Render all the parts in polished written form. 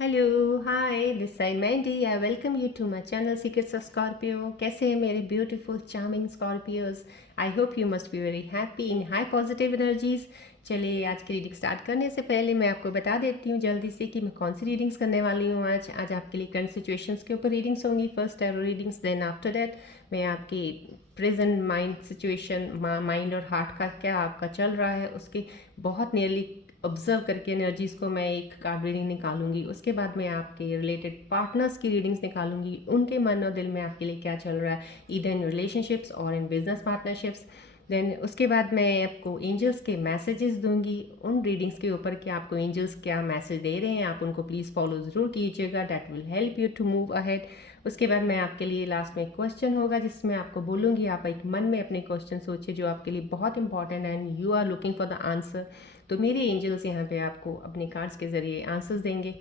Hello hi this side Mandy I welcome you to my channel secrets of Scorpio. कैसे हैं मेरे beautiful charming Scorpios. I hope you must be very happy in high positive energies. चलिए आज की reading start करने से पहले मैं आपको बता देती हूँ जल्दी से कि मैं कौन सी रीडिंग्स करने वाली हूँ। आज आपके लिए करंट सिचुएशंस के ऊपर रीडिंग्स होंगी, first tarot readings, then after that मैं आपकी प्रेजेंट माइंड सिचुएशन, माइंड और हार्ट का क्या आपका चल रहा है उसके बहुत नियरली ऑब्जर्व करके एनर्जीज़ को मैं एक कार्ड रीडिंग निकालूंगी। उसके बाद मैं आपके रिलेटेड पार्टनर्स की रीडिंग्स निकालूंगी, उनके मन और दिल में आपके लिए क्या चल रहा है, इधर इन रिलेशनशिप्स और इन बिजनेस पार्टनरशिप्स। देन उसके बाद मैं आपको एंजल्स के मैसेजेस दूंगी उन रीडिंग्स के ऊपर कि आपको एंजल्स क्या मैसेज दे रहे हैं। आप उनको प्लीज़ फॉलो ज़रूर कीजिएगा, that will help you to move ahead. उसके बाद मैं आपके लिए लास्ट में एक क्वेश्चन होगा जिसमें आपको बोलूँगी, आप एक मन में अपने क्वेश्चन सोचिए जो आपके लिए बहुत इंपॉर्टेंट है and you are looking for the answer. तो मेरे एंजल्स यहाँ पे आपको अपने कार्ड्स के ज़रिए आंसर्स देंगे,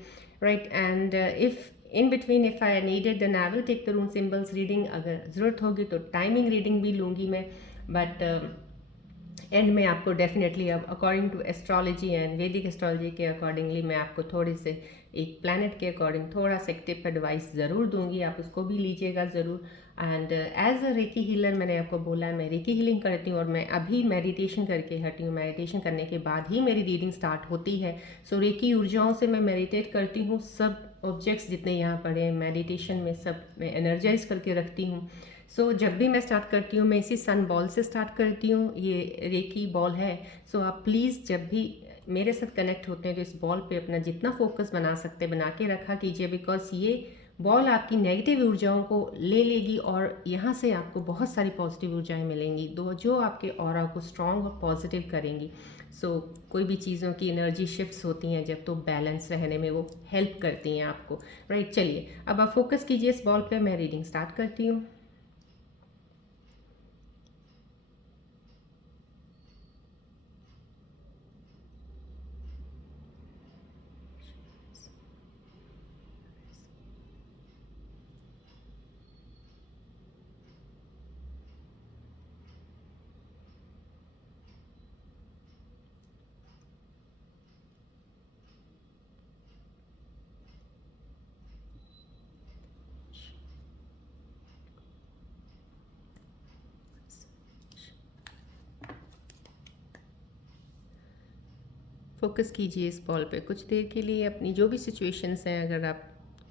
right. And if in between if I needed then I will take the rune symbols reading. अगर ज़रूरत होगी तो टाइमिंग रीडिंग भी लूँगी मैं, बट एंड में आपको डेफिनेटली अब अकॉर्डिंग टू एस्ट्रोलॉजी एंड वैदिक एस्ट्रोलॉजी के अकॉर्डिंगली मैं आपको थोड़े से एक प्लानट के अकॉर्डिंग थोड़ा सा एक टिप एडवाइस ज़रूर दूंगी, आप उसको भी लीजिएगा ज़रूर। And as a reiki healer मैंने आपको बोला है मैं रेकी हीलिंग करती हूँ और मैं अभी मेडिटेशन करके हटी हूँ। मेडिटेशन करने के बाद ही मेरी रीडिंग स्टार्ट होती है। सो रेकी ऊर्जाओं से मैं मेडिटेट करती हूँ, सब ऑब्जेक्ट्स जितने यहाँ पड़े हैं मेडिटेशन में सब मैं एनर्जाइज करके रखती हूँ। सो जब भी मैं स्टार्ट करती हूँ मैं इसी सन बॉल से स्टार्ट करती हूँ, ये रेकी बॉल है। सो आप प्लीज़ जब भी मेरे साथ कनेक्ट होते हैं तो इस बॉल पे अपना जितना फोकस बना सकते बना के रखा कीजिए, बिकॉज ये बॉल आपकी नेगेटिव ऊर्जाओं को ले लेगी और यहाँ से आपको बहुत सारी पॉजिटिव ऊर्जाएं मिलेंगी दो जो आपके ऑरा को स्ट्रॉन्ग और पॉजिटिव करेंगी। सो कोई भी चीज़ों की एनर्जी शिफ्ट्स होती हैं जब तो बैलेंस रहने में वो हेल्प करती हैं आपको, राइट। चलिए अब आप फोकस कीजिए इस बॉल पे, मैं रीडिंग स्टार्ट करती हूँ। फोकस कीजिए इस बॉल पे कुछ देर के लिए, अपनी जो भी सिचुएशंस हैं, अगर आप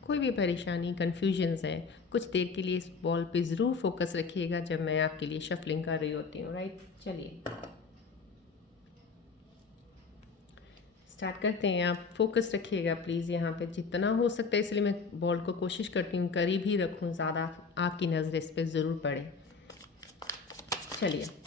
कोई भी परेशानी कन्फ्यूजन्स हैं, कुछ देर के लिए इस बॉल पे ज़रूर फोकस रखिएगा जब मैं आपके लिए शफलिंग कर रही होती हूँ, राइट। चलिए स्टार्ट करते हैं। आप फोकस रखिएगा प्लीज़ यहाँ पे जितना हो सकता है, इसलिए मैं बॉल को कोशिश करती हूँ करीब ही रखूँ, ज़्यादा आपकी नज़र इस पर ज़रूर पड़े। चलिए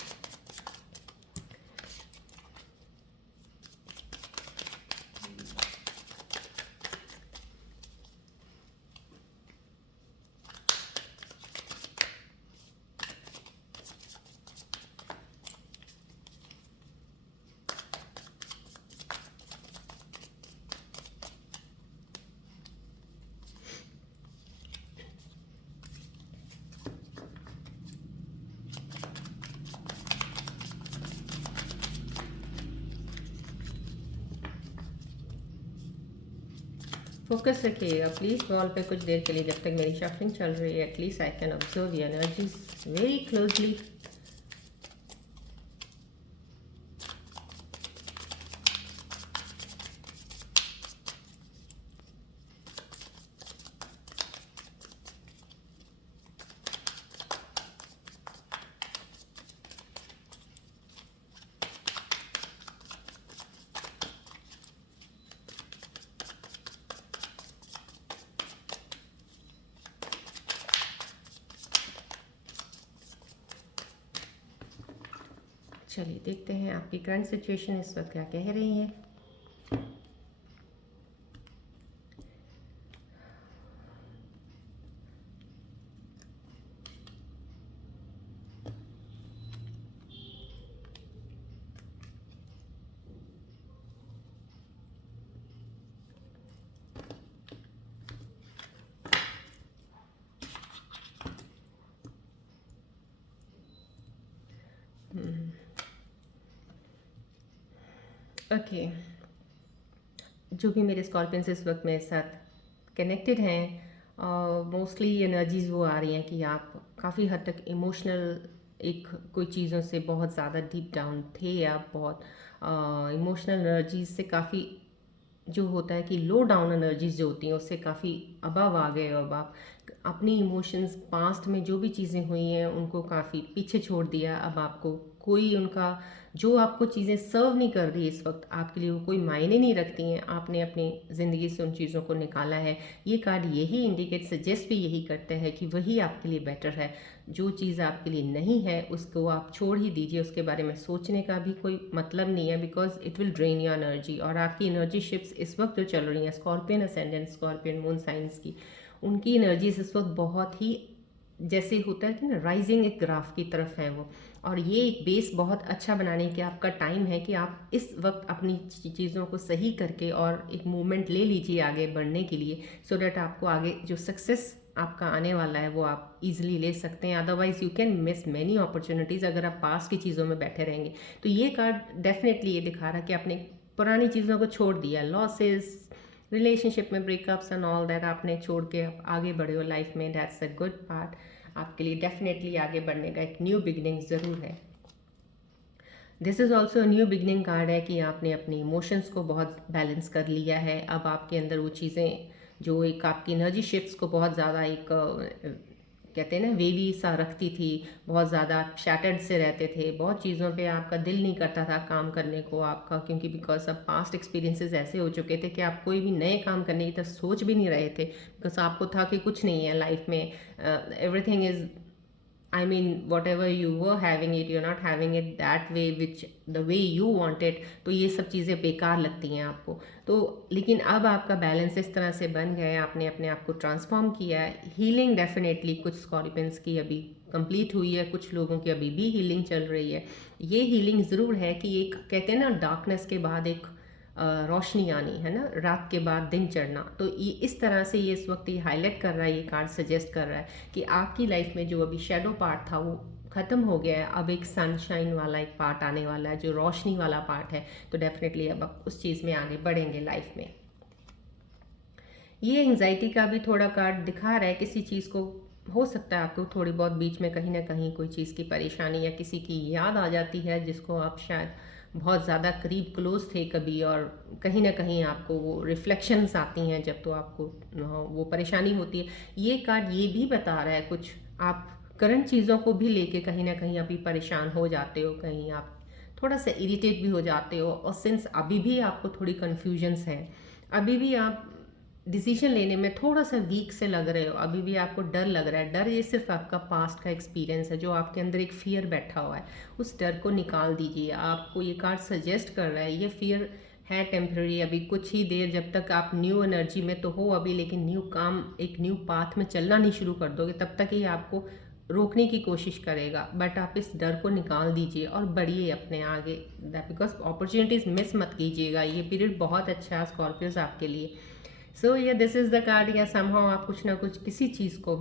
फोकस रखिएगा प्लीज़ बॉल पे कुछ देर के लिए जब तक मेरी शफलिंग चल रही है। At least I can observe your energies very closely. चलिए देखते हैं आपकी करंट सिचुएशन इस वक्त क्या कह रही है। ओके जो भी मेरे स्कॉर्पियंस इस वक्त मेरे साथ कनेक्टेड हैं, मोस्टली एनर्जीज वो आ रही हैं कि आप काफ़ी हद तक इमोशनल एक कोई चीज़ों से बहुत ज़्यादा डीप डाउन थे, आप बहुत इमोशनल एनर्जीज से काफ़ी जो होता है कि लो डाउन एनर्जीज जो होती हैं उससे काफ़ी अबव आ गए हो। अब आप अपनी इमोशंस पास्ट में जो भी चीज़ें हुई हैं उनको काफ़ी पीछे छोड़ दिया। अब आपको कोई उनका जो आपको चीज़ें सर्व नहीं कर रही इस वक्त आपके लिए, वो कोई मायने नहीं रखती हैं, आपने अपनी ज़िंदगी से उन चीज़ों को निकाला है। ये कार्ड यही इंडिकेट सजेस्ट भी यही करता है कि वही आपके लिए बेटर है। जो चीज़ आपके लिए नहीं है उसको आप छोड़ ही दीजिए, उसके बारे में सोचने का भी कोई मतलब नहीं है, because it will drain your energy. और आपकी एनर्जी शिफ्ट्स इस वक्त जो चल रही हैं scorpion ascendant, scorpion moon science की, उनकी एनर्जीज इस वक्त बहुत ही जैसे होता है कि ना राइजिंग एक ग्राफ की तरफ है वो। और ये एक बेस बहुत अच्छा बनाने के आपका टाइम है कि आप इस वक्त अपनी चीज़ों को सही करके और एक मूवमेंट ले लीजिए आगे बढ़ने के लिए, सो डैट आपको आगे जो सक्सेस आपका आने वाला है वो आप इजीली ले सकते हैं। Otherwise you can miss many opportunities अगर आप पास की चीज़ों में बैठे रहेंगे। तो ये कार्ड डेफिनेटली ये दिखा रहा है कि आपने पुरानी चीज़ों को छोड़ दिया, लॉसेस, रिलेशनशिप में ब्रेकअप्स एंड ऑल दैट आपने छोड़ के आप आगे बढ़े हो लाइफ में। That's a good part. आपके लिए डेफिनेटली आगे बढ़ने का एक न्यू बिगनिंग ज़रूर है। This is also new beginning card है कि आपने अपने इमोशंस को बहुत बैलेंस कर लिया है। अब आपके अंदर वो चीज़ें जो एक आपकी एनर्जी शिफ्ट्स को बहुत ज़्यादा एक कहते हैं ना वेवी सा रखती थी, बहुत ज़्यादा आप शैटर्ड से रहते थे, बहुत चीज़ों पे आपका दिल नहीं करता था काम करने को आपका, क्योंकि बिकॉज अब पास्ट एक्सपीरियंसेस ऐसे हो चुके थे कि आप कोई भी नए काम करने की तरफ सोच भी नहीं रहे थे, बिकॉज आपको था कि कुछ नहीं है लाइफ में, everything is I mean, whatever you were having it, you're not having it that way, which the way you want it. तो ये सब चीज़ें बेकार लगती हैं आपको। तो लेकिन अब आपका बैलेंस इस तरह से बन गया है, आपने अपने आप को ट्रांसफॉर्म किया है। हीलिंग डेफिनेटली कुछ स्कॉर्पियंस की अभी कंप्लीट हुई है, कुछ लोगों की अभी भी हीलिंग चल रही है। ये हीलिंग ज़रूर है कि एक कहते हैं ना डार्कनेस के बाद एक रोशनी आनी है ना, रात के बाद दिन चढ़ना। तो ये इस तरह से ये इस वक्त ये हाईलाइट कर रहा है, ये कार्ड सजेस्ट कर रहा है कि आपकी लाइफ में जो अभी शेडो पार्ट था वो ख़त्म हो गया है, अब एक सनशाइन वाला एक पार्ट आने वाला है, जो रोशनी वाला पार्ट है। तो डेफिनेटली अब आप उस चीज़ में आगे बढ़ेंगे लाइफ में। ये एंग्जाइटी का भी थोड़ा कार्ड दिखा रहा है, किसी चीज़ को हो सकता है आपको थोड़ी बहुत बीच में कहीं ना कहीं कोई चीज़ की परेशानी या किसी की याद आ जाती है जिसको आप शायद बहुत ज़्यादा करीब क्लोज थे कभी, और कहीं ना कहीं आपको वो रिफ्लेक्शंस आती हैं जब, तो आपको वो परेशानी होती है। ये कार्ड ये भी बता रहा है कुछ आप करंट चीज़ों को भी लेके कहीं ना कहीं अभी परेशान हो जाते हो, कहीं आप थोड़ा सा इरिटेट भी हो जाते हो, और सिंस अभी भी आपको थोड़ी कन्फ्यूजन्स हैं, अभी भी आप डिसीजन लेने में थोड़ा सा वीक से लग रहे हो, अभी भी आपको डर लग रहा है। डर ये सिर्फ आपका पास्ट का एक्सपीरियंस है, जो आपके अंदर एक फियर बैठा हुआ है, उस डर को निकाल दीजिए। आपको ये कार्ड सजेस्ट कर रहा है ये फियर है टेम्प्रेरी, अभी कुछ ही देर जब तक आप न्यू एनर्जी में तो हो अभी, लेकिन न्यू काम एक न्यू पाथ में चलना नहीं शुरू कर दोगे तब तक ही आपको रोकने की कोशिश करेगा। बट आप इस डर को निकाल दीजिए और बढ़िए अपने आगे, बिकॉज अपॉर्चुनिटीज़ मिस मत कीजिएगा। ये पीरियड बहुत अच्छा है स्कॉर्पियोज आपके लिए। सो ये दिस इज़ द कार्ड, या समहाउ आप कुछ ना कुछ किसी चीज़ को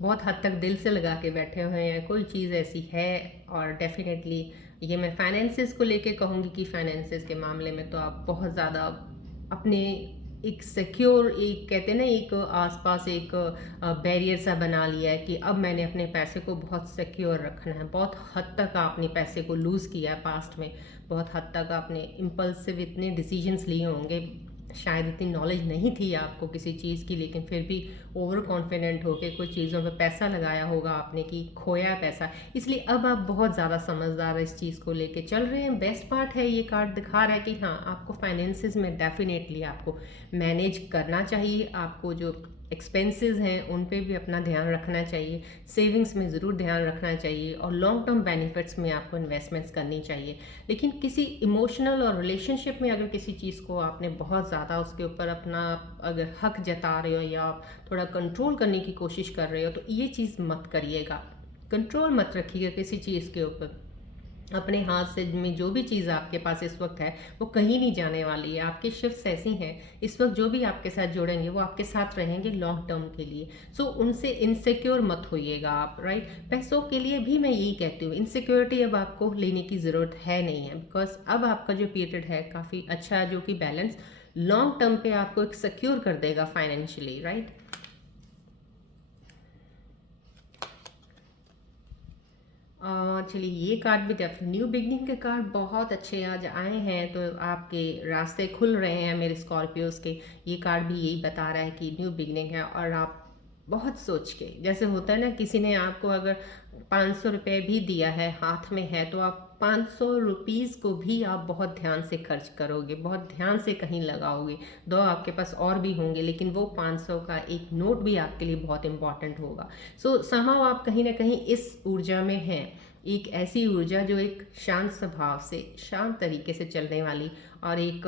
बहुत हद तक दिल से लगा के बैठे हुए हैं, कोई चीज़ ऐसी है। और डेफिनेटली ये मैं फाइनेंसेस को लेके कहूँगी कि फाइनेंसेस के मामले में तो आप बहुत ज़्यादा अपने एक सिक्योर, एक कहते हैं ना एक आसपास एक बैरियर सा बना लिया है कि अब मैंने अपने पैसे को बहुत सिक्योर रखना है। बहुत हद तक आपने पैसे को लूज़ किया है पास्ट में, बहुत हद तक आपने इम्पल्सिव इतने डिसीजंस लिए होंगे, शायद इतनी नॉलेज नहीं थी आपको किसी चीज़ की, लेकिन फिर भी ओवर कॉन्फिडेंट होकर कुछ चीज़ों पे पैसा लगाया होगा आपने कि खोया पैसा, इसलिए अब आप बहुत ज़्यादा समझदार इस चीज़ को लेके चल रहे हैं। बेस्ट पार्ट है ये कार्ड दिखा रहा है कि हाँ आपको फाइनेंसिस में डेफिनेटली आपको मैनेज करना चाहिए, आपको जो एक्सपेंसेस हैं उन पे भी अपना ध्यान रखना चाहिए, सेविंग्स में ज़रूर ध्यान रखना चाहिए, और लॉन्ग टर्म बेनिफिट्स में आपको इन्वेस्टमेंट्स करनी चाहिए। लेकिन किसी इमोशनल और रिलेशनशिप में अगर किसी चीज़ को आपने बहुत ज़्यादा उसके ऊपर अपना अगर हक जता रहे हो या थोड़ा कंट्रोल करने की कोशिश कर रहे हो, तो ये चीज़ मत करिएगा, कंट्रोल मत रखिएगा किसी चीज़ के ऊपर। अपने हाथ से में जो भी चीज़ आपके पास इस वक्त है वो कहीं नहीं जाने वाली है। आपकी शिफ्ट्स ऐसी हैं इस वक्त, जो भी आपके साथ जुड़ेंगे वो आपके साथ रहेंगे लॉन्ग टर्म के लिए। सो उनसे इनसिक्योर मत होइएगा आप, राइट। पैसों के लिए भी मैं यही कहती हूँ, इनसिक्योरिटी अब आपको लेने की ज़रूरत है नहीं है, बिकॉज अब आपका जो पीरियड है काफ़ी अच्छा है, जो कि बैलेंस लॉन्ग टर्म पे आपको एक सिक्योर कर देगा फाइनेंशियली, राइट। चलिए ये कार्ड भी डेफिनेट न्यू बिगनिंग के कार्ड बहुत अच्छे आज आए हैं, तो आपके रास्ते खुल रहे हैं मेरे स्कॉर्पियोज के। ये कार्ड भी यही बता रहा है कि न्यू बिगनिंग है, और आप बहुत सोच के, जैसे होता है ना, किसी ने आपको अगर 500 रुपये भी दिया है, हाथ में है, तो आप 500 रुपीज़ को भी आप बहुत ध्यान से खर्च करोगे, बहुत ध्यान से कहीं लगाओगे। दो आपके पास और भी होंगे, लेकिन वो 500 का एक नोट भी आपके लिए बहुत इंपॉर्टेंट होगा। सो समहाउ आप कहीं ना कहीं इस ऊर्जा में हैं, एक ऐसी ऊर्जा जो एक शांत स्वभाव से, शांत तरीके से चलने वाली, और एक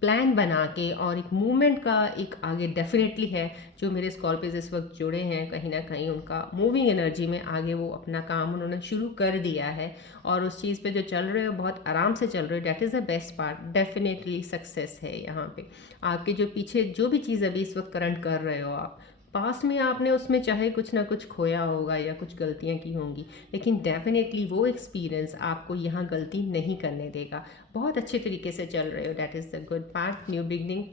प्लान बना के, और एक मूवमेंट का एक आगे डेफिनेटली है। जो मेरे स्कॉर्पियोज इस वक्त जुड़े हैं, कहीं ना कहीं उनका मूविंग एनर्जी में आगे वो अपना काम उन्होंने शुरू कर दिया है, और उस चीज़ पे जो चल रहे हो बहुत आराम से चल रहे हो। That is the best part, definitely success है यहाँ पे। आपके जो पीछे जो भी चीज़ अभी इस वक्त करंट कर रहे हो आप, पास में आपने उसमें चाहे कुछ ना कुछ खोया होगा या कुछ गलतियां की होंगी, लेकिन डेफिनेटली वो एक्सपीरियंस आपको यहाँ गलती नहीं करने देगा। बहुत अच्छे तरीके से चल रहे हो, that is the good part, new beginning.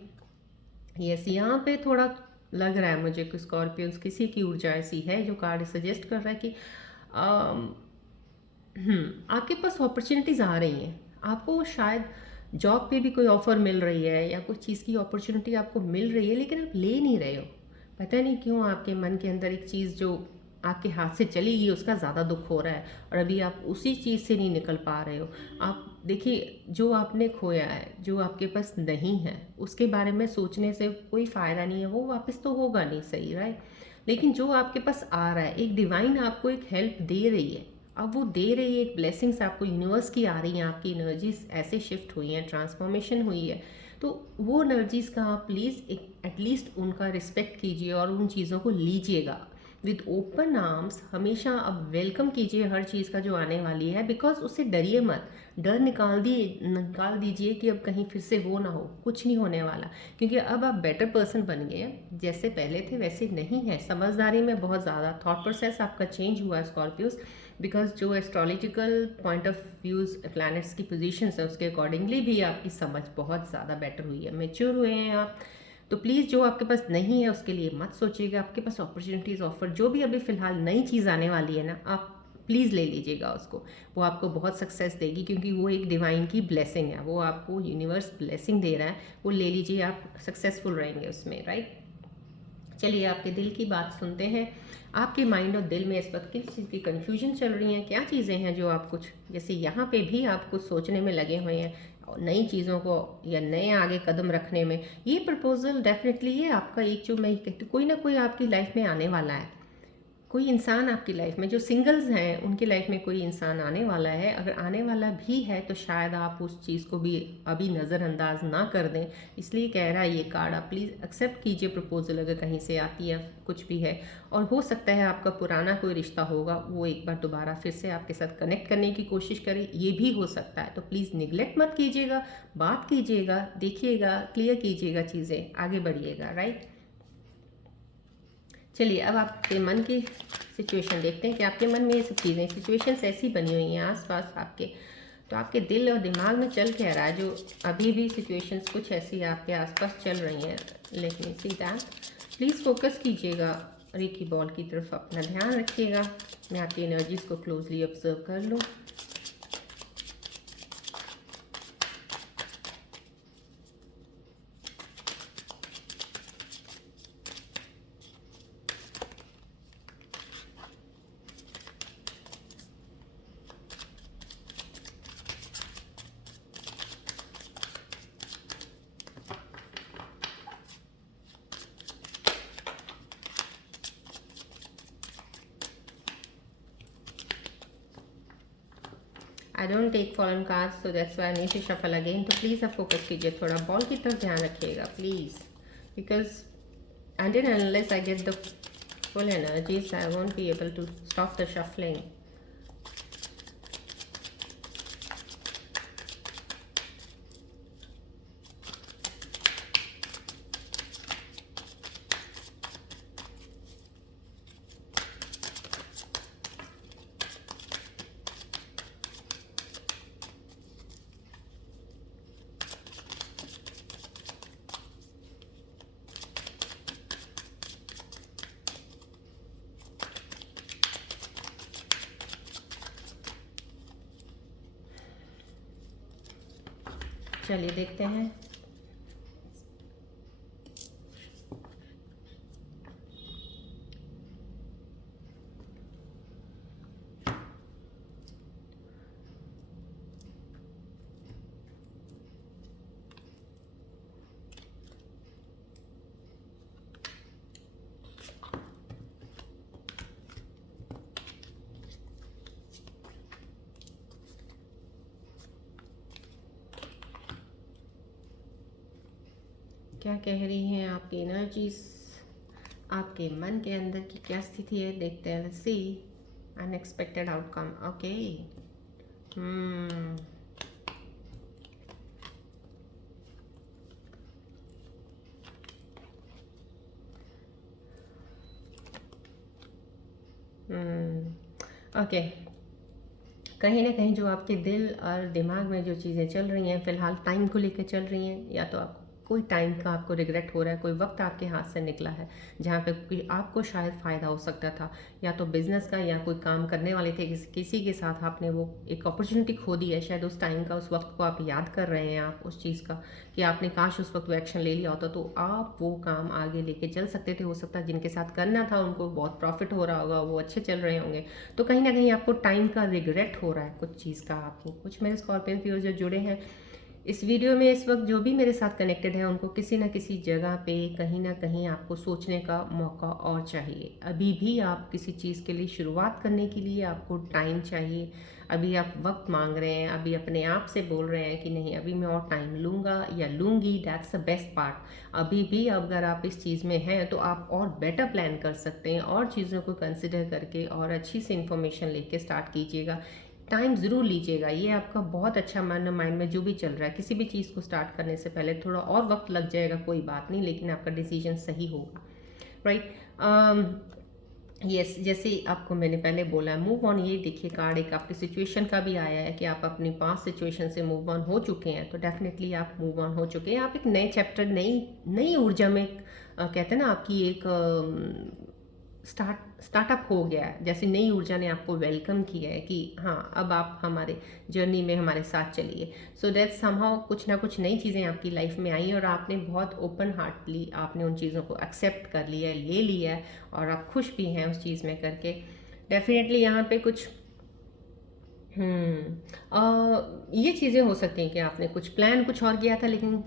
Yes, यहाँ पे थोड़ा लग रहा है मुझे कि स्कॉर्पियंस किसी की ऊर्जा ऐसी है जो कार्ड सजेस्ट कर रहा है कि आपके पास अपॉर्चुनिटीज़ आ रही हैं। आपको शायद जॉब पे भी कोई ऑफ़र मिल रही है, या कुछ चीज़ की अपॉर्चुनिटी आपको मिल रही है, लेकिन आप ले नहीं रहे हो। पता नहीं क्यों आपके मन के अंदर एक चीज़ जो आपके हाथ से चली गई, उसका ज़्यादा दुख हो रहा है, और अभी आप उसी चीज़ से नहीं निकल पा रहे हो। आप देखिए, जो आपने खोया है, जो आपके पास नहीं है, उसके बारे में सोचने से कोई फ़ायदा नहीं है, वो वापस तो होगा नहीं, सही, राइट। लेकिन जो आपके पास आ रहा है, एक डिवाइन आपको एक हेल्प दे रही है। अब वो दे रही है, एक ब्लेसिंग्स आपको यूनिवर्स की आ रही हैं, आपकी एनर्जीज ऐसे शिफ्ट हुई हैं, ट्रांसफॉर्मेशन हुई है। तो वो एनर्जीज़ का आप प्लीज़ एटलीस्ट उनका रिस्पेक्ट कीजिए, और उन चीज़ों को लीजिएगा विद ओपन आर्म्स। हमेशा अब वेलकम कीजिए हर चीज़ का जो आने वाली है, बिकॉज उससे डरिए मत। डर निकाल दीजिए कि अब कहीं फिर से वो ना हो, कुछ नहीं होने वाला, क्योंकि अब आप बेटर पर्सन बन गए हैं। जैसे पहले थे वैसे नहीं है, समझदारी में बहुत ज़्यादा थॉट प्रोसेस आपका चेंज हुआ है स्कॉर्पियोस, बिकॉज जो astrological point of views planets की पोजीशंस है, उसके अकॉर्डिंगली भी आपकी समझ बहुत ज़्यादा बेटर हुई है, मेच्योर हुए हैं आप। तो प्लीज़ जो आपके पास नहीं है उसके लिए मत सोचिएगा। आपके पास अपॉर्चुनिटीज़, ऑफर, जो भी अभी फ़िलहाल नई चीज़ आने वाली है ना, आप प्लीज़ ले लीजिएगा उसको। वो आपको बहुत सक्सेस देगी, क्योंकि वो एक डिवाइन की ब्लेसिंग है, वो आपको यूनिवर्स ब्लेसिंग दे रहा है। वो ले लीजिए, आप सक्सेसफुल रहेंगे उसमें, राइट। चलिए आपके दिल की बात सुनते हैं। आपके माइंड और दिल में इस वक्त किस चीज़ की कन्फ्यूजन चल रही है, क्या चीज़ें हैं जो आप कुछ, जैसे यहाँ पे भी आप कुछ सोचने में लगे हुए हैं, नई चीज़ों को या नए आगे कदम रखने में। ये प्रपोजल डेफिनेटली ये आपका एक, जो मैं कहती हूँ, कोई ना कोई आपकी लाइफ में आने वाला है। कोई इंसान आपकी लाइफ में, जो सिंगल्स हैं उनकी लाइफ में कोई इंसान आने वाला है। अगर आने वाला भी है तो शायद आप उस चीज़ को भी अभी नज़रअंदाज ना कर दें। इसलिए कह रहा है ये कार्ड, आप प्लीज़ एक्सेप्ट कीजिए प्रपोजल, अगर कहीं से आती है, कुछ भी है। और हो सकता है आपका पुराना कोई रिश्ता होगा, वो एक बार दोबारा फिर से आपके साथ कनेक्ट करने की कोशिश करे, ये भी हो सकता है। तो प्लीज़ निगलेक्ट मत कीजिएगा, बात कीजिएगा, देखिएगा, क्लियर कीजिएगा चीज़ें, आगे बढ़िएगा, राइट। चलिए अब आपके मन की सिचुएशन देखते हैं कि आपके मन में ये सब चीज़ें, सिचुएशंस ऐसी बनी हुई हैं आसपास आपके, तो आपके दिल और दिमाग में चल क्या रहा है, जो अभी भी सिचुएशंस कुछ ऐसी आपके आसपास चल रही हैं। Let me see that. Please focus कीजिएगा रेकी बॉल की तरफ, अपना ध्यान रखिएगा। मैं आपकी एनर्जीज़ को क्लोजली ऑब्जर्व कर लूँ। I don't take foreign cards, so that's why I need to shuffle again. तो प्लीज़ आप फोकस कीजिए, थोड़ा बॉल की तरफ ध्यान रखिएगा please, because until and unless I get the full energies, I won't be able to stop the shuffling. चलिए देखते हैं। क्या कह रही हैं आपकी एनर्जीज, आपके मन के अंदर की क्या स्थिति है, देखते हैं। सी अनएक्सपेक्टेड आउटकम। ओके। हम्म ओके। कहीं ना कहीं जो आपके दिल और दिमाग में जो चीज़ें चल रही हैं फ़िलहाल टाइम को लेकर चल रही हैं, या तो आपको कोई टाइम का आपको रिग्रेट हो रहा है, कोई वक्त आपके हाथ से निकला है जहाँ पे आपको शायद फ़ायदा हो सकता था, या तो बिज़नेस का, या कोई काम करने वाले थे किसी के साथ आपने वो एक अपॉर्चुनिटी खो दी है। शायद उस टाइम का, उस वक्त को आप याद कर रहे हैं, आप उस चीज़ का कि आपने काश उस वक्त वो एक्शन ले लिया होता तो आप वो काम आगे लेके चल सकते थे। हो सकता है जिनके साथ करना था उनको बहुत प्रॉफिट हो रहा होगा, वो अच्छे चल रहे होंगे। तो कहीं ना कहीं आपको टाइम का रिग्रेट हो रहा है कुछ चीज़ का। आपको कुछ मेरे स्कॉर्पियन व्यूअर्स जो जुड़े हैं इस वीडियो में इस वक्त, जो भी मेरे साथ कनेक्टेड है, उनको किसी ना किसी जगह पे कहीं ना कहीं आपको सोचने का मौका और चाहिए। अभी भी आप किसी चीज़ के लिए शुरुआत करने के लिए आपको टाइम चाहिए। अभी आप वक्त मांग रहे हैं, अभी अपने आप से बोल रहे हैं कि नहीं अभी मैं और टाइम लूँगा या लूँगी। That's the best part. अभी भी अगर आप इस चीज़ में हैं तो आप और बेटर प्लान कर सकते हैं, और चीज़ों को कंसिडर करके और अच्छी सी इन्फॉर्मेशन लेके स्टार्ट कीजिएगा। टाइम ज़रूर लीजिएगा। ये आपका बहुत अच्छा माइंड में जो भी चल रहा है, किसी भी चीज़ को स्टार्ट करने से पहले थोड़ा और वक्त लग जाएगा, कोई बात नहीं, लेकिन आपका डिसीजन सही होगा। राइट। यस, जैसे आपको मैंने पहले बोला, मूव ऑन। ये देखिए कार्ड एक आपकी सिचुएशन का भी आया है कि आप अपनी पास्ट सिचुएशन से मूव ऑन हो चुके हैं। तो डेफिनेटली आप मूव ऑन हो चुके हैं। आप एक नए चैप्टर, नई नई ऊर्जा में कहते हैं ना, आपकी एक स्टार्टअप हो गया है। जैसे नई ऊर्जा ने आपको वेलकम किया है कि हाँ अब आप हमारे जर्नी में हमारे साथ चलिए। सो दैट समहाउ कुछ ना कुछ नई चीज़ें आपकी लाइफ में आई, और आपने बहुत ओपन हार्टली आपने उन चीज़ों को एक्सेप्ट कर लिया है, ले लिया है, और आप खुश भी हैं उस चीज़ में करके। डेफिनेटली यहाँ पे कुछ ये चीज़ें हो सकती हैं कि आपने कुछ प्लान कुछ और किया था, लेकिन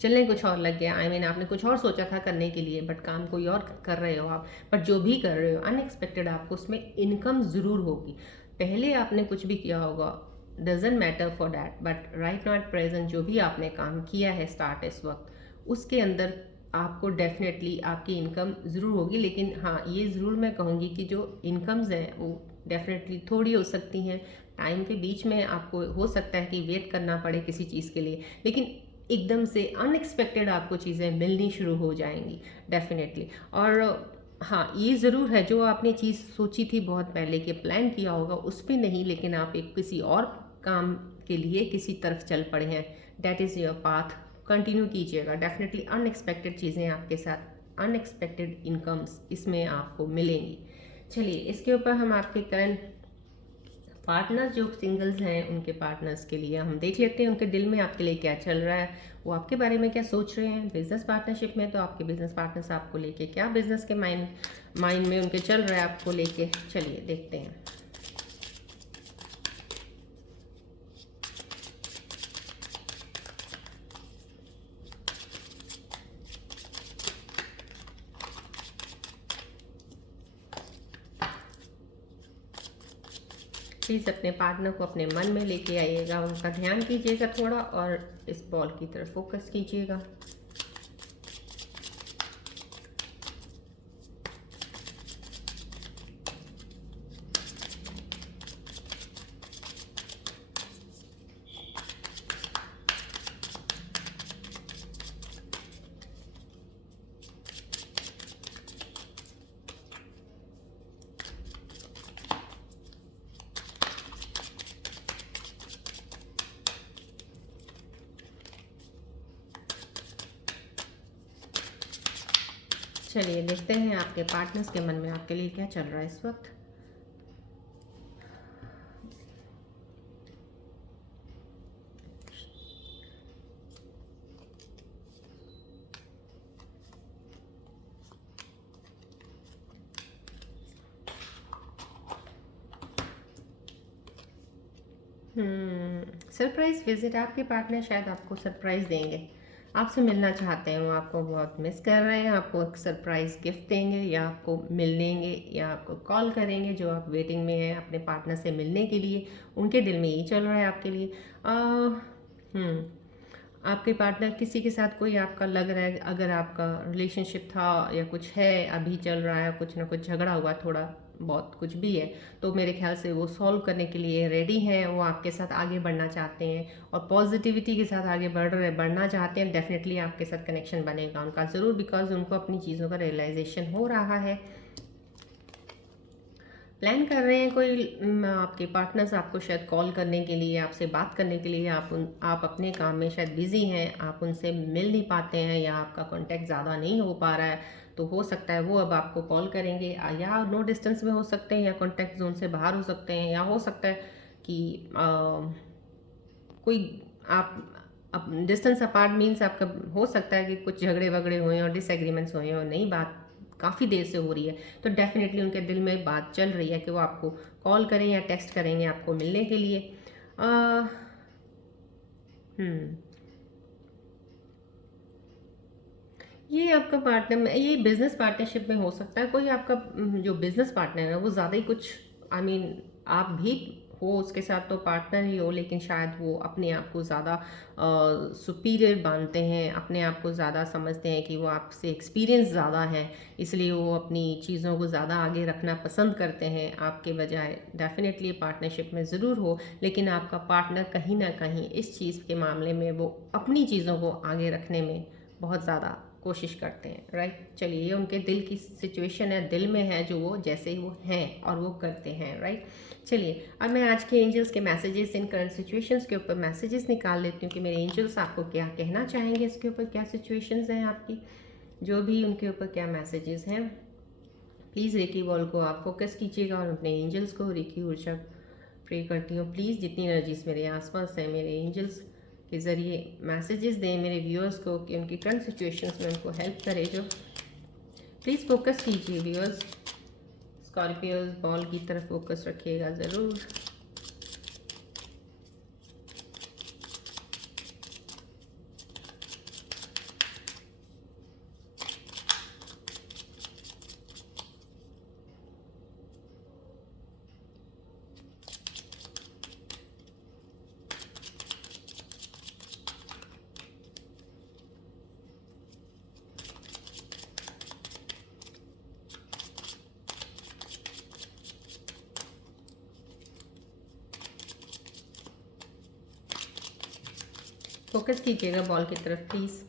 चलने कुछ और लग गया। आपने कुछ और सोचा था करने के लिए, बट काम कोई और कर रहे हो आप। बट जो भी कर रहे हो अनएक्सपेक्टेड आपको उसमें इनकम ज़रूर होगी। पहले आपने कुछ भी किया होगा, doesn't matter for that, but right now at present जो भी आपने काम किया है स्टार्ट इस वक्त, उसके अंदर आपको डेफिनेटली आपकी इनकम ज़रूर होगी। लेकिन हाँ, ये ज़रूर मैं कहूँगी कि जो इनकम्स हैं वो डेफिनेटली थोड़ी हो सकती हैं। टाइम के बीच में आपको हो सकता है कि वेट करना पड़े किसी चीज़ के लिए, लेकिन एकदम से अनएक्सपेक्टेड आपको चीज़ें मिलनी शुरू हो जाएंगी डेफिनेटली। और हाँ, ये ज़रूर है जो आपने चीज़ सोची थी बहुत पहले कि प्लान किया होगा उस पर नहीं, लेकिन आप एक किसी और काम के लिए किसी तरफ चल पड़े हैं। That is your path. Continue कीजिएगा। डेफिनेटली अनएक्सपेक्टेड चीज़ें आपके साथ, अनएक्सपेक्टेड इनकम्स इसमें आपको मिलेंगी। चलिए इसके ऊपर हम आपके करंट पार्टनर्स जो सिंगल्स हैं उनके पार्टनर्स के लिए हम देख लेते हैं उनके दिल में आपके लिए क्या चल रहा है, वो आपके बारे में क्या सोच रहे हैं। बिजनेस पार्टनरशिप में तो आपके बिजनेस पार्टनर्स आपको लेके क्या बिजनेस के माइंड में उनके चल रहा है आपको लेके, चलिए देखते हैं। प्लीज़ अपने पार्टनर को अपने मन में लेके आइएगा, उनका ध्यान कीजिएगा थोड़ा, और इस बॉल की तरफ फोकस कीजिएगा। चलिए देखते हैं आपके पार्टनर्स के मन में आपके लिए क्या चल रहा है इस वक्त। सरप्राइज़ विज़िट, आपके पार्टनर शायद आपको सरप्राइज़ देंगे, आपसे मिलना चाहते हैं, वो आपको बहुत मिस कर रहे हैं, आपको एक सरप्राइज़ गिफ्ट देंगे या आपको मिल लेंगे या आपको कॉल करेंगे, जो आप वेटिंग में हैं अपने पार्टनर से मिलने के लिए, उनके दिल में यही चल रहा है आपके लिए। हुँ। आपके पार्टनर किसी के साथ कोई आपका लग रहा है, अगर आपका रिलेशनशिप था या कुछ है अभी चल रहा है, कुछ ना कुछ झगड़ा हुआ थोड़ा बहुत कुछ भी है, तो मेरे ख्याल से वो सॉल्व करने के लिए रेडी हैं, वो आपके साथ आगे बढ़ना चाहते हैं और पॉजिटिविटी के साथ आगे बढ़ना चाहते हैं। डेफिनेटली आपके साथ कनेक्शन बनेगा उनका ज़रूर, बिकॉज उनको अपनी चीज़ों का रियलाइजेशन हो रहा है। प्लान कर रहे हैं कोई आपके पार्टनर्स आपको शायद कॉल करने के लिए, आपसे बात करने के लिए, आप अपने काम में शायद बिज़ी हैं, आप उनसे मिल नहीं पाते हैं या आपका कांटेक्ट ज़्यादा नहीं हो पा रहा है, तो हो सकता है वो अब आपको कॉल करेंगे, या नो डिस्टेंस में हो सकते हैं या कॉन्टैक्ट जोन से बाहर हो सकते हैं, या हो सकता है कि कोई आप डिस्टेंस अपार्ट मीन्स आपका हो सकता है कि कुछ झगड़े वगड़े हुए और डिसएग्रीमेंट्स हुए और नई बात काफ़ी देर से हो रही है, तो डेफिनेटली उनके दिल में बात चल रही है कि वो आपको कॉल करें या टेक्स्ट करेंगे आपको मिलने के लिए। आ, हम्म ये आपका पार्टनर में, ये बिजनेस पार्टनरशिप में हो सकता है, कोई आपका जो बिजनेस पार्टनर है वो ज़्यादा ही कुछ, आई मीन आप भी हो उसके साथ तो पार्टनर ही हो, लेकिन शायद वो अपने आप को ज़्यादा सुपीरियर मानते हैं, अपने आप को ज़्यादा समझते हैं कि वो आपसे एक्सपीरियंस ज़्यादा है, इसलिए वो अपनी चीज़ों को ज़्यादा आगे रखना पसंद करते हैं आपके बजाय। डेफिनेटली पार्टनरशिप में ज़रूर हो, लेकिन आपका पार्टनर कहीं ना कहीं इस चीज़ के मामले में वो अपनी चीज़ों को आगे रखने में बहुत ज़्यादा कोशिश करते हैं, राइट। चलिए, ये उनके दिल की सिचुएशन है, दिल में है जो वो जैसे ही वो हैं और वो करते हैं, राइट। चलिए, अब मैं आज के एंजल्स के मैसेजेस इन करंट सिचुएशंस के ऊपर मैसेजेस निकाल लेती हूँ कि मेरे एंजल्स आपको क्या कहना चाहेंगे, इसके ऊपर क्या सिचुएशंस हैं आपकी, जो भी उनके ऊपर क्या मैसेजेस हैं। प्लीज़ रेकी बॉल को आप फोकस कीजिएगा और अपने एंजल्स को रेकी ऊर्जा प्रे करती हूँ, प्लीज़ जितनी एनर्जीज मेरे आसपास हैं मेरे एंजल्स के ज़रिए मैसेजेस दें मेरे व्यूअर्स को कि उनकी करंट सिचुएशंस में उनको हेल्प करे। जो प्लीज़ फोकस कीजिए व्यूअर्स, स्कॉर्पियोज बॉल की तरफ फोकस रखिएगा ज़रूर। फोकस कीजिएगा बॉल की तरफ प्लीज़।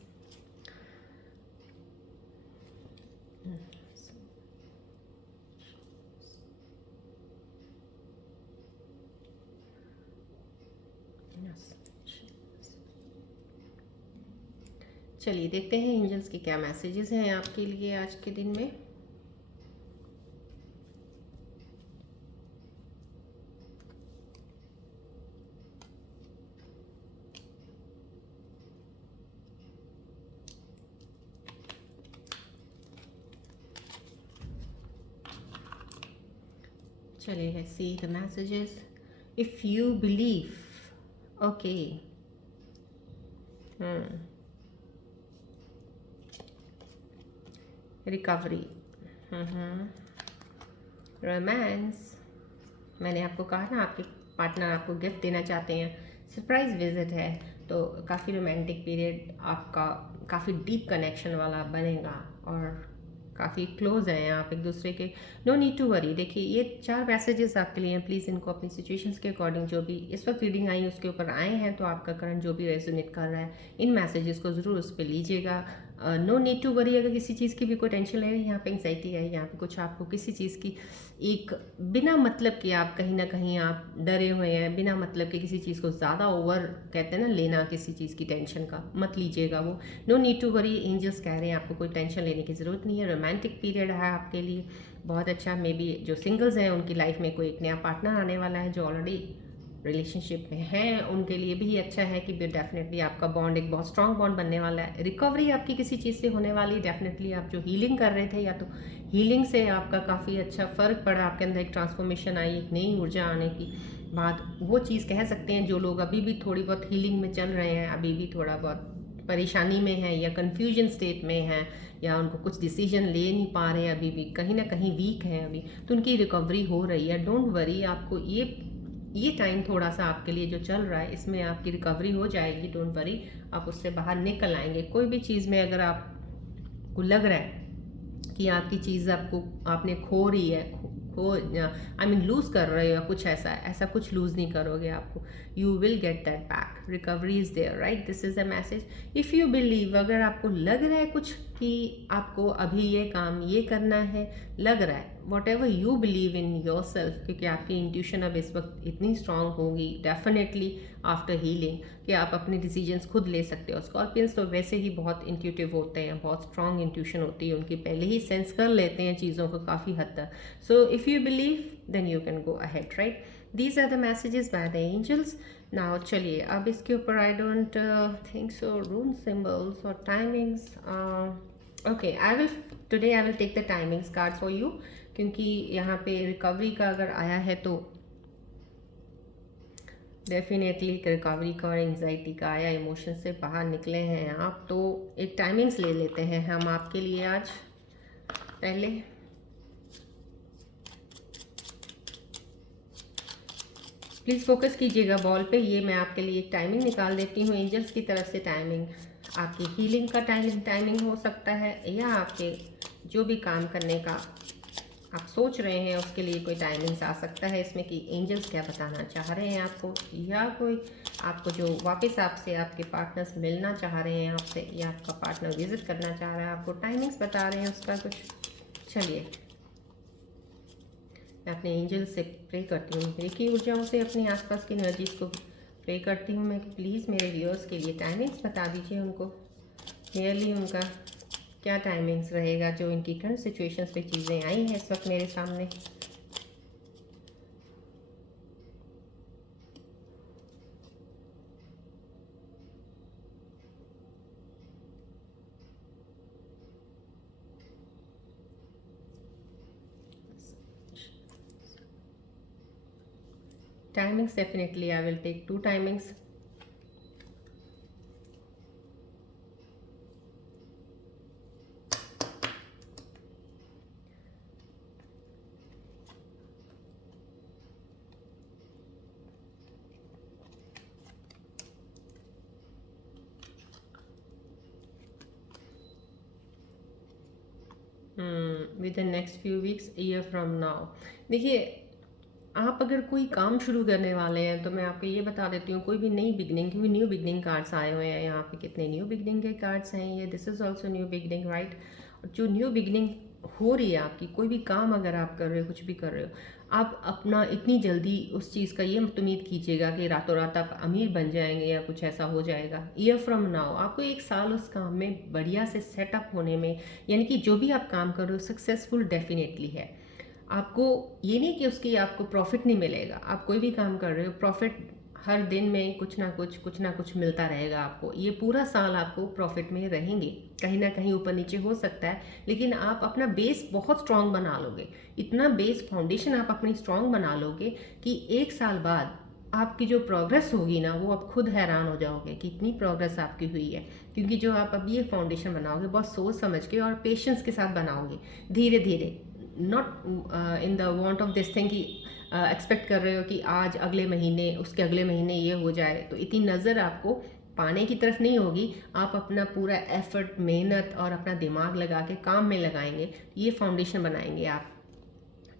चलिए देखते हैं एंजल्स के क्या मैसेजेस हैं आपके लिए आज के दिन में। चलिए, let's see the messages. If you believe, okay. Recovery, romance, मैंने आपको कहा ना आपके पार्टनर आपको गिफ्ट देना चाहते हैं, सरप्राइज विजिट है, तो काफ़ी रोमांटिक पीरियड आपका काफ़ी डीप कनेक्शन वाला बनेगा और काफ़ी क्लोज हैं आप एक दूसरे के। No need to worry. देखिए, ये 4 मैसेजेस आपके लिए हैं, प्लीज़ इनको अपनी सिचुएशंस के अकॉर्डिंग जो भी इस वक्त रीडिंग आई उसके ऊपर आए हैं, तो आपका करंट जो भी रेजोनेट कर रहा है इन मैसेजेस को ज़रूर उस पर लीजिएगा। नो नीड टू वरी, अगर किसी चीज़ की भी कोई टेंशन ले रही है, यहाँ पे एंग्जाइटी है, यहाँ पे कुछ आपको किसी चीज़ की एक बिना मतलब कि आप कहीं ना कहीं आप डरे हुए हैं, बिना मतलब के किसी चीज़ को ज़्यादा ओवर कहते हैं ना लेना, किसी चीज़ की टेंशन का मत लीजिएगा वो। No need to worry, angels कह रहे हैं आपको कोई टेंशन लेने की ज़रूरत नहीं है। रोमांटिक पीरियड है आपके लिए बहुत अच्छा। मे बी जो सिंगल्स हैं उनकी लाइफ में कोई एक नया पार्टनर आने वाला है, जो ऑलरेडी रिलेशनशिप में हैं उनके लिए भी अच्छा है कि डेफिनेटली आपका बॉन्ड एक बहुत स्ट्रॉन्ग बॉन्ड बनने वाला है। रिकवरी आपकी किसी चीज़ से होने वाली, डेफिनेटली आप जो हीलिंग कर रहे थे या तो हीलिंग से आपका काफ़ी अच्छा फ़र्क पड़ा, आपके अंदर एक ट्रांसफॉर्मेशन आई, एक नई ऊर्जा आने की बाद वो चीज़ कह सकते हैं जो लोग अभी भी थोड़ी बहुत हीलिंग में चल रहे हैं, अभी भी थोड़ा बहुत परेशानी में है या कन्फ्यूजन स्टेट में हैं, या उनको कुछ डिसीजन ले नहीं पा रहे हैं, अभी भी कहीं ना कहीं वीक हैं अभी, तो उनकी रिकवरी हो रही है। डोंट वरी, आपको ये टाइम थोड़ा सा आपके लिए जो चल रहा है इसमें आपकी रिकवरी हो जाएगी। डोंट वरी, आप उससे बाहर निकल आएंगे। कोई भी चीज़ में अगर आपको लग रहा है कि आपकी चीज़ आपने खो रही है, खो आई मीन लूज़ कर रहे हो या कुछ ऐसा कुछ लूज़ नहीं करोगे। आपको you will get that back, recovery is there, right? This is the message. If you believe, अगर आपको लग रहा है कुछ कि आपको अभी ये काम ये करना है, लग रहा है, what ever you believe in your self, क्योंकि आपकी इंट्यूशन अब इस वक्त इतनी स्ट्रांग होगी डेफिनेटली आफ्टर हीलिंग कि आप अपने डिसीजंस खुद ले सकते हो। स्कॉर्पियंस तो वैसे ही बहुत इंट्यूटिव होते हैं, बहुत स्ट्रांग इंट्यूशन होती है उनकी, पहले ही सेंस कर लेते हैं चीज़ों को काफ़ी हद तक। So if you believe then you can go ahead, right? These are the messages by the angels. Now चलिए अब इसके ऊपर I don't think so rune symbols और timings. Okay, I will take the timings card for you, क्योंकि यहाँ पे recovery का अगर आया है तो डेफिनेटली रिकवरी का और एंजाइटी का आया, इमोशन से बाहर निकले हैं आप, तो एक टाइमिंग्स ले लेते हैं हम आपके लिए आज। पहले प्लीज़ फोकस कीजिएगा बॉल पे। ये मैं आपके लिए एक टाइमिंग निकाल देती हूँ एंजल्स की तरफ से। टाइमिंग आपकी हीलिंग का टाइमिंग हो सकता है, या आपके जो भी काम करने का आप सोच रहे हैं उसके लिए कोई टाइमिंग्स आ सकता है इसमें कि एंजल्स क्या बताना चाह रहे हैं आपको, या कोई आपको जो वापस आपसे आपके पार्टनर्स मिलना चाह रहे हैं आपसे, या आपका पार्टनर विजिट करना चाह रहा है, आपको टाइमिंग्स बता रहे हैं उसका कुछ। चलिए मैं अपने एंजल से प्रे करती हूँ, रेकी ऊर्जाओं से अपने आसपास की एनर्जीज को प्रे करती हूँ मैं। प्लीज़ मेरे व्यूअर्स के लिए टाइमिंग्स बता दीजिए उनको, क्लियरली उनका क्या टाइमिंग्स रहेगा, जो इनकी करंट सिचुएशंस पे चीज़ें आई हैं इस वक्त मेरे सामने। Timings, definitely I will take 2 timings. Within next few weeks, year from now. देखिए, आप अगर कोई काम शुरू करने वाले हैं तो मैं आपको ये बता देती हूँ, कोई भी नई बिगनिंग, क्योंकि न्यू बिगनिंग कार्ड्स आए हुए हैं यहाँ पे, कितने न्यू बिगनिंग के कार्ड्स हैं ये। This is also new beginning, right? जो न्यू बिगनिंग हो रही है आपकी, कोई भी काम अगर आप कर रहे हो, कुछ भी कर रहे हो, आप अपना इतनी जल्दी उस चीज़ का ये मत उम्मीद कीजिएगा कि रातों रात आप अमीर बन जाएंगे या कुछ ऐसा हो जाएगा। ईयर फ्रॉम नाउ आपको 1 साल उस काम में बढ़िया से सेटअप होने में, यानी कि जो भी आप काम कर रहे हो सक्सेसफुल डेफिनेटली है। आपको ये नहीं कि उसकी आपको प्रॉफिट नहीं मिलेगा, आप कोई भी काम कर रहे हो प्रॉफिट हर दिन में कुछ ना कुछ मिलता रहेगा आपको। ये पूरा साल आपको प्रॉफिट में रहेंगे, कहीं ना कहीं ऊपर नीचे हो सकता है, लेकिन आप अपना बेस बहुत स्ट्रांग बना लोगे। इतना बेस फाउंडेशन आप अपनी स्ट्रांग बना लोगे कि 1 साल बाद आपकी जो प्रोग्रेस होगी ना, वो आप खुद हैरान हो जाओगे कि इतनी प्रोग्रेस आपकी हुई है। क्योंकि जो आप अब ये फाउंडेशन बनाओगे बहुत सोच समझ के और पेशेंस के साथ बनाओगे, धीरे धीरे, not in the want of this thing कि एक्सपेक्ट कर रहे हो कि आज अगले महीने उसके अगले महीने ये हो जाए, तो इतनी नज़र आपको पाने की तरफ नहीं होगी। आप अपना पूरा एफर्ट, मेहनत और अपना दिमाग लगा के काम में लगाएंगे, ये फाउंडेशन बनाएंगे आप।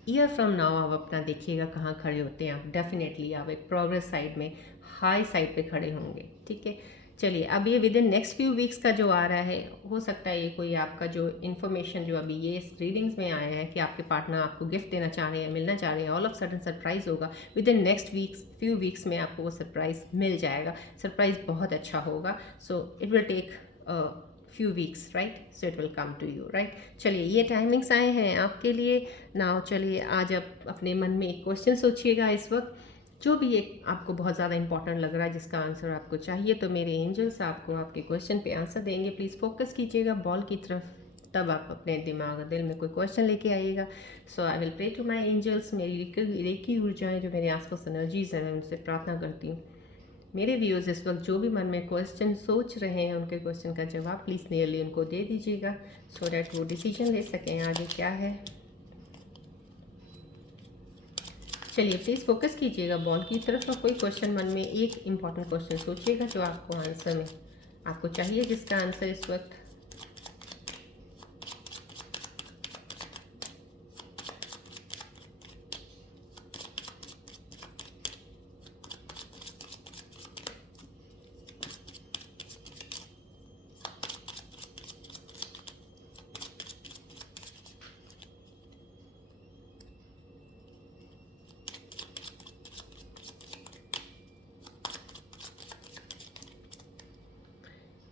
ईयर फ्रॉम नाउ आप अपना देखिएगा कहाँ खड़े होते हैं आप। डेफिनेटली आप एक प्रोग्रेस साइड में, हाई साइड पे खड़े होंगे, ठीक है? चलिए अब ये with in next few weeks का जो आ रहा है, हो सकता है ये कोई आपका जो इन्फॉर्मेशन जो अभी ये रीडिंग्स में आया है कि आपके पार्टनर आपको गिफ्ट देना चाह रहे हैं, मिलना चाह रहे हैं, ऑल ऑफ सडन सरप्राइज होगा। With in next few weeks में आपको वो सरप्राइज मिल जाएगा। सरप्राइज बहुत अच्छा होगा, so it will take few weeks, right? So it will come to you, right? चलिए ये टाइमिंग्स आए हैं आपके लिए। नाउ चलिए आज आप अपने मन में एक क्वेश्चन सोचिएगा इस वक्त, जो भी एक आपको बहुत ज़्यादा इंपॉर्टेंट लग रहा है, जिसका आंसर आपको चाहिए, तो मेरे एंजल्स आपको आपके क्वेश्चन पे आंसर देंगे। प्लीज़ फोकस कीजिएगा बॉल की तरफ। तब आप अपने दिमाग दिल में कोई क्वेश्चन लेके आइएगा। So I will pray to my angels, मेरी रेकी ऊर्जाएँ जो मेरे आसपास एनर्जीज हैं, मैं उनसे प्रार्थना करती हूँ। मेरे व्यूअर्स इस वक्त जो भी मन में क्वेश्चन सोच रहे हैं, उनके क्वेश्चन का जवाब प्लीज़ नियरली उनको दे दीजिएगा, सो डैट वो डिसीजन ले सकें आगे क्या है। चलिए प्लीज़ फोकस कीजिएगा बॉल की तरफ और कोई क्वेश्चन मन में एक इम्पॉर्टेंट क्वेश्चन सोचिएगा जो आपको आंसर में आपको चाहिए, जिसका आंसर इस वक्त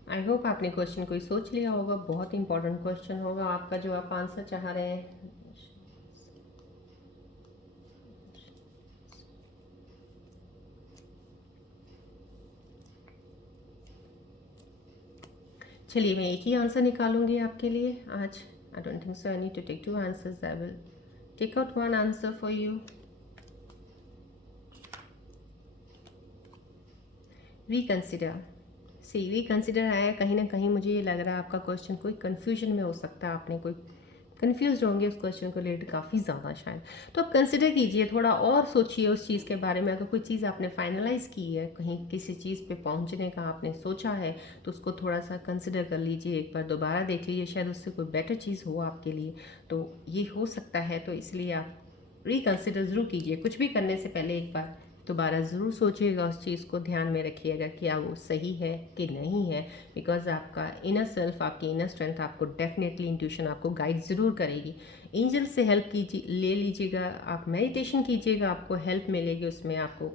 आई होप आपने क्वेश्चन कोई सोच लिया होगा, बहुत इंपॉर्टेंट क्वेश्चन होगा आपका जो आप आंसर चाह रहे हैं। चलिए मैं एक ही आंसर निकालूंगी आपके लिए आज। I don't think so I need to take 2 answers, I will take out 1 answer for you. Reconsider, C reconsider आया, कहीं ना कहीं मुझे ये लग रहा है आपका क्वेश्चन कोई कन्फ्यूजन में हो सकता है, आपने कोई कन्फ्यूज होंगे उस क्वेश्चन को रिलेटेड काफ़ी ज़्यादा शायद। तो आप कंसिडर कीजिए, थोड़ा और सोचिए उस चीज़ के बारे में। अगर कोई चीज़ आपने फाइनलाइज की है, कहीं किसी चीज़ पे पहुंचने का आपने सोचा है, तो उसको थोड़ा सा कंसिडर कर लीजिए, एक बार दोबारा देख लीजिए, शायद उससे कोई बेटर चीज़ हो आपके लिए। तो ये हो सकता है, तो इसलिए आप रिकंसिडर ज़रूर कीजिए। कुछ भी करने से पहले एक बार दोबारा ज़रूर सोचिएगा, उस चीज़ को ध्यान में रखिएगा क्या वो सही है कि नहीं है। बिकॉज आपका इनर सेल्फ, आपकी इनर स्ट्रेंथ आपको डेफिनेटली, इंट्यूशन आपको गाइड ज़रूर करेगी। एंजल से हेल्प कीजिए, ले लीजिएगा, आप मेडिटेशन कीजिएगा, आपको हेल्प मिलेगी उसमें, आपको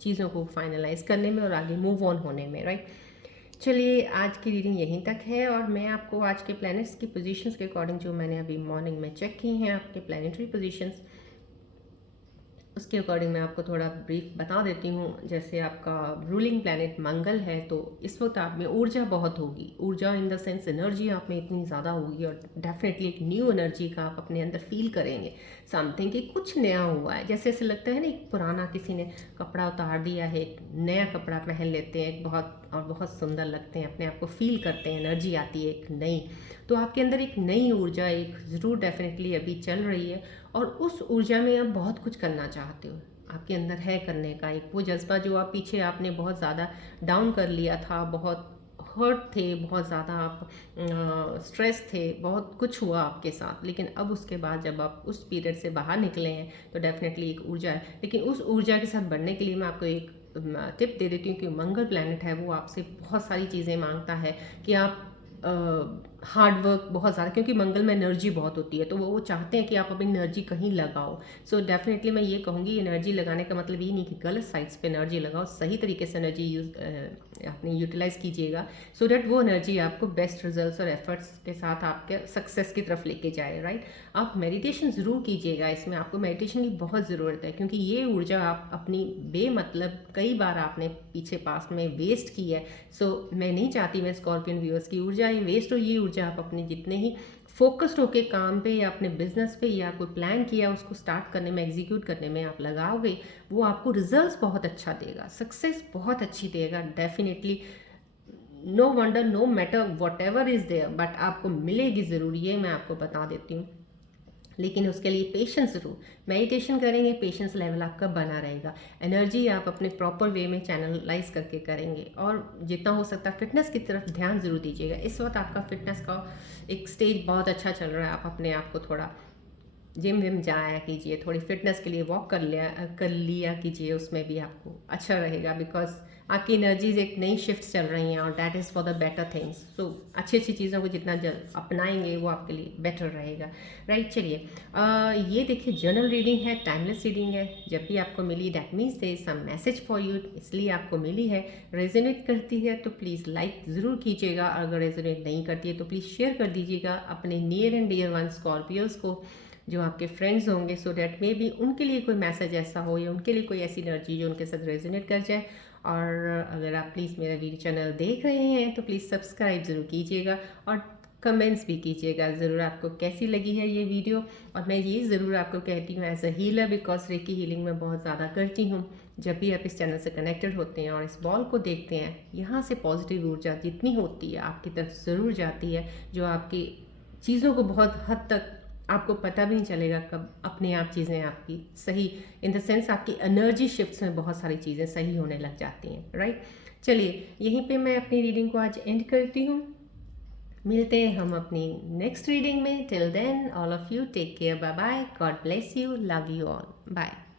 चीज़ों को फाइनलाइज करने में और आगे मूव ऑन होने में, राइट। चलिए आज की रीडिंग यहीं तक है, और मैं आपको आज के प्लैनेट्स की पोजीशंस के अकॉर्डिंग जो मैंने अभी मॉर्निंग में चेक की हैं आपके प्लैनेटरी पोजीशंस, उसके अकॉर्डिंग मैं आपको थोड़ा ब्रीफ बता देती हूँ। जैसे आपका रूलिंग प्लैनेट मंगल है, तो इस वक्त आप में ऊर्जा बहुत होगी, ऊर्जा इन द सेंस एनर्जी आप में इतनी ज़्यादा होगी, और डेफिनेटली एक न्यू एनर्जी का आप अपने अंदर फील करेंगे। समथिंग कि कुछ नया हुआ है, जैसे ऐसे लगता है ना, एक पुराना किसी ने कपड़ा उतार दिया है, एक नया कपड़ा पहन लेते हैं, बहुत सुंदर लगते हैं, अपने आप को फील करते हैं, एनर्जी आती है एक नई। तो आपके अंदर एक नई ऊर्जा एक ज़रूर डेफिनेटली अभी चल रही है, और उस ऊर्जा में आप बहुत कुछ करना चाहते हो, आपके अंदर है करने का एक वो जज्बा जो आप पीछे आपने बहुत ज़्यादा डाउन कर लिया था, बहुत हर्ट थे, बहुत ज़्यादा आप स्ट्रेस थे, बहुत कुछ हुआ आपके साथ, लेकिन अब उसके बाद जब आप उस पीरियड से बाहर निकले हैं तो डेफिनेटली एक ऊर्जा है। लेकिन उस ऊर्जा के साथ बढ़ने के लिए मैं आपको एक टिप दे देती हूँ कि मंगल प्लैनेट है, वो आपसे बहुत सारी चीज़ें मांगता है कि आप हार्ड वर्क बहुत ज़्यादा, क्योंकि मंगल में एनर्जी बहुत होती है, तो वो चाहते हैं कि आप अपनी एनर्जी कहीं लगाओ। सो डेफिनेटली मैं ये कहूँगी, एनर्जी लगाने का मतलब ये नहीं कि गलत साइड्स पे एनर्जी लगाओ, सही तरीके से एनर्जी अपनी यूटिलाइज कीजिएगा, सो डैट वो एनर्जी आपको बेस्ट रिजल्ट्स और एफर्ट्स के साथ आपके सक्सेस की तरफ लेके जाए, राइट। आप मेडिटेशन ज़रूर कीजिएगा, इसमें आपको मेडिटेशन की बहुत ज़रूरत है, क्योंकि ये ऊर्जा आप अपनी बेमतलब कई बार आपने पीछे पास में वेस्ट की है। सो मैं नहीं चाहती मैं स्कॉर्पियन व्यूअर्स की ऊर्जा ये वेस्ट हो। ये ऊर्जा आप अपने जितने ही फोकस्ड होके काम पे या अपने बिजनेस पे या कोई प्लान किया उसको स्टार्ट करने में, एग्जीक्यूट करने में आप लगाओगे, वो आपको रिजल्ट्स बहुत अच्छा देगा, सक्सेस बहुत अच्छी देगा definitely. No wonder, no matter whatever is there, but आपको मिलेगी ज़रूर, ये मैं आपको बता देती हूँ। लेकिन उसके लिए पेशेंस जरूर, मेडिटेशन करेंगे, पेशेंस लेवल आपका बना रहेगा, एनर्जी आप अपने प्रॉपर वे में चैनलाइज करके करेंगे, और जितना हो सकता है फिटनेस की तरफ ध्यान जरूर दीजिएगा। इस वक्त आपका फिटनेस का एक स्टेज बहुत अच्छा चल रहा है, आप अपने आप को थोड़ा जिम विम जाया कीजिए, थोड़ी फिटनेस के लिए वॉक कर लिया कीजिए, उसमें भी आपको अच्छा रहेगा, बिकॉज आपकी एनर्जीज एक नई शिफ्ट चल रही हैं, और that is for the better things. So अच्छी अच्छी चीज़ों को जितना जल्द अपनाएंगे वो आपके लिए बेटर रहेगा, राइट। चलिए ये देखिए जर्नल रीडिंग है, टाइमलेस रीडिंग है, जब भी आपको मिली that means they some message for you, इसलिए आपको मिली है। रेजोनेट करती है तो प्लीज़ लाइक ज़रूर कीजिएगा, अगर रेजोनेट नहीं करती है तो प्लीज़ शेयर कर दीजिएगा अपने नियर एंड डियर वन स्कॉर्पियोज़ को, जो आपके फ्रेंड्स होंगे, सो डैट मे बी उनके लिए कोई मैसेज ऐसा हो या उनके लिए कोई ऐसी एनर्जी जो उनके साथ रेजोनेट कर जाए। और अगर आप प्लीज़ मेरा वीडियो चैनल देख रहे हैं तो प्लीज़ सब्सक्राइब ज़रूर कीजिएगा, और कमेंट्स भी कीजिएगा ज़रूर आपको कैसी लगी है ये वीडियो। और मैं ये ज़रूर आपको कहती हूँ as a healer, because reiki healing मैं बहुत ज़्यादा करती हूँ, जब भी आप इस चैनल से कनेक्टेड होते हैं और इस बॉल को देखते हैं, यहाँ से पॉजिटिव ऊर्जा जितनी होती है आपकी तरफ ज़रूर जाती है, जो आपकी चीज़ों को बहुत हद तक आपको पता भी नहीं चलेगा कब अपने आप चीज़ें आपकी सही, इन द सेंस आपकी एनर्जी शिफ्ट्स में बहुत सारी चीज़ें सही होने लग जाती हैं, राइट। चलिए यहीं पे मैं अपनी रीडिंग को आज एंड करती हूँ। मिलते हैं हम अपनी नेक्स्ट रीडिंग में। Till then all of you take care, bye bye, God bless you, love you all, bye.